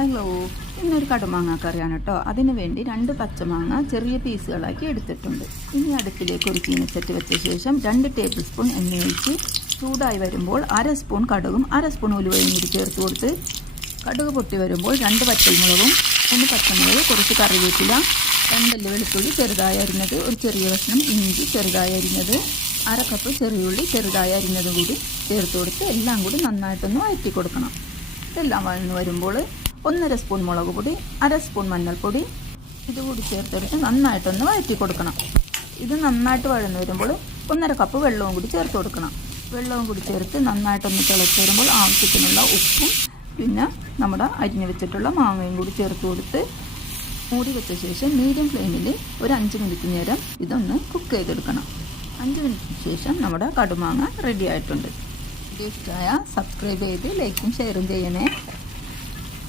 Hello, ഇന്നൊരു കടുമാങ്ങ കറിയാണ് കേട്ടോ. അതിന് വേണ്ടി 2 പച്ചമാങ്ങ ചെറിയ പീസുകളാക്കി എടുത്തിട്ടുണ്ട്. ഇനി അടുപ്പിലേക്ക് ഒരു ചീനച്ചട്ടി വെച്ച ശേഷം 2 ടേബിൾ സ്പൂൺ എണ്ണ ഒഴിച്ച് ചൂടായി വരുമ്പോൾ 1/2 സ്പൂൺ കടുകും 1/2 സ്പൂൺ ഉലുവയും കൂടി ചേർത്ത് കൊടുത്ത് കടുക് പൊട്ടി വരുമ്പോൾ 2 പച്ചമുളകും 1 പച്ചമുളക്, കുറച്ച് കറിവേപ്പില, 2 അല്ലി വെളുത്തുള്ളി ചെറുതായി അരിഞ്ഞത്, ഒരു ചെറിയ കഷ്ണം ഇഞ്ചി ചെറുതായി അരിഞ്ഞത്, 1/2 കപ്പ് ചെറിയുള്ളി ചെറുതായി അരിഞ്ഞതും കൂടി ചേർത്ത് കൊടുത്ത് എല്ലാം കൂടി നന്നായിട്ടൊന്ന് വഴറ്റി കൊടുക്കണം. ഇതെല്ലാം വഴന്ന് വരുമ്പോൾ 1/2 സ്പൂൺ മുളക് പൊടി, 1/2 സ്പൂൺ മഞ്ഞൾപ്പൊടി ഇതുകൂടി ചേർത്തെടുത്ത് നന്നായിട്ടൊന്ന് വഴറ്റി കൊടുക്കണം. ഇത് നന്നായിട്ട് വഴന്ന് വരുമ്പോൾ 1/2 കപ്പ് വെള്ളവും കൂടി ചേർത്ത് കൊടുക്കണം. വെള്ളവും കൂടി ചേർത്ത് നന്നായിട്ടൊന്ന് തിളച്ച് വരുമ്പോൾ ആവശ്യത്തിനുള്ള ഉപ്പും പിന്നെ നമ്മുടെ അരിഞ്ഞു വെച്ചിട്ടുള്ള മാങ്ങയും കൂടി ചേർത്ത് കൊടുത്ത് മൂടി വെച്ച ശേഷം മീഡിയം ഫ്ലെയിമിൽ ഒരു 5 മിനിറ്റ് നേരം ഇതൊന്ന് കുക്ക് ചെയ്തെടുക്കണം. 5 മിനിറ്റിന് ശേഷം നമ്മുടെ കടുമാങ്ങ റെഡി ആയിട്ടുണ്ട്. വീഡിയോ ഇഷ്ടമായ സബ്സ്ക്രൈബ് ചെയ്ത് ലൈക്കും ഷെയറും ചെയ്യണേ.